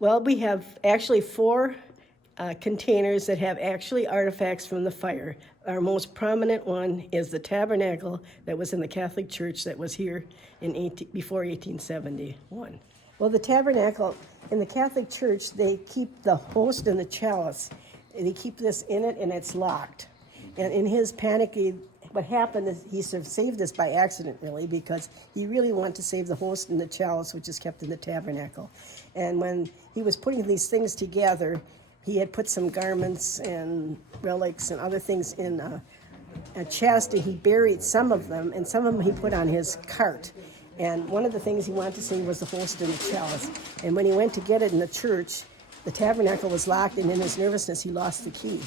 Well, we have actually four containers that have actually artifacts from the fire. Our most prominent one is the tabernacle that was in the Catholic Church that was here before 1871. Well, the tabernacle in the Catholic Church, they keep the host and the chalice. They keep this in it, and it's locked. And in his panic, what happened is he sort of saved this by accident, really, because he really wanted to save the host and the chalice, which is kept in the tabernacle. And when he was putting these things together, he had put some garments and relics and other things in a chest, and he buried some of them, and some of them he put on his cart. And one of the things he wanted to save was the host and the chalice. And when he went to get it in the church, the tabernacle was locked, and in his nervousness, he lost the key.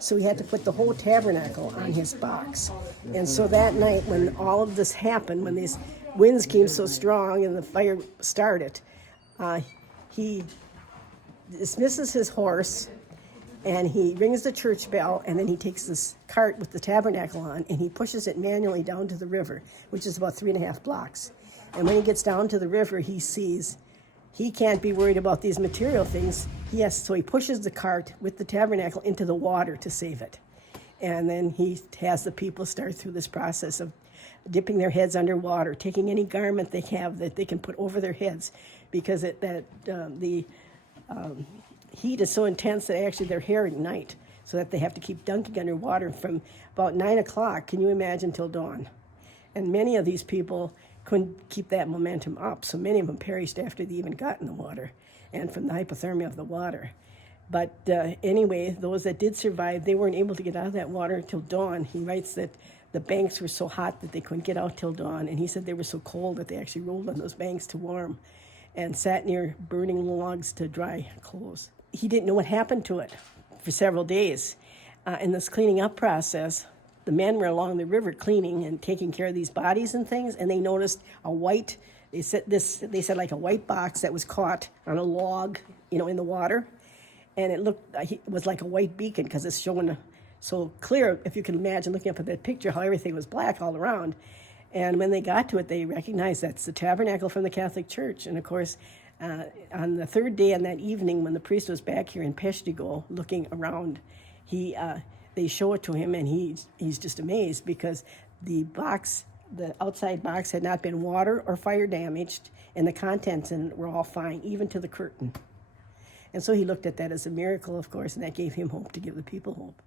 So he had to put the whole tabernacle on his box. And so that night, when all of this happened, when these winds came so strong and the fire started, he dismisses his horse, and he rings the church bell, and then he takes this cart with the tabernacle on, and he pushes it manually down to the river, which is about 3.5 blocks. And when he gets down to the river, he sees he can't be worried about these material things. So he pushes the cart with the tabernacle into the water to save it. And then he has the people start through this process of dipping their heads underwater, taking any garment they have that they can put over their heads, because the heat is so intense that actually their hair ignite, so that they have to keep dunking underwater from about 9 o'clock, can you imagine, till dawn. And many of these people couldn't keep that momentum up, so many of them perished after they even got in the water and from the hypothermia of the water. But anyway, those that did survive, they weren't able to get out of that water till dawn. He writes that the banks were so hot that they couldn't get out till dawn, and he said they were so cold that they actually rolled on those banks to warm and sat near burning logs to dry clothes. He didn't know what happened to it for several days. In this cleaning up process, the men were along the river cleaning and taking care of these bodies and things, and they noticed they said like a white box that was caught on a log, in the water, and it was like a white beacon, because it's showing so clear, if you can imagine looking up at that picture, how everything was black all around. And when they got to it, they recognized that's the tabernacle from the Catholic Church. And of course, on the third day on that evening, when the priest was back here in Peshtigo looking around, they show it to him, and he's just amazed, because the outside box had not been water or fire damaged, and the contents in it were all fine, even to the curtain. And so he looked at that as a miracle, of course, and that gave him hope to give the people hope.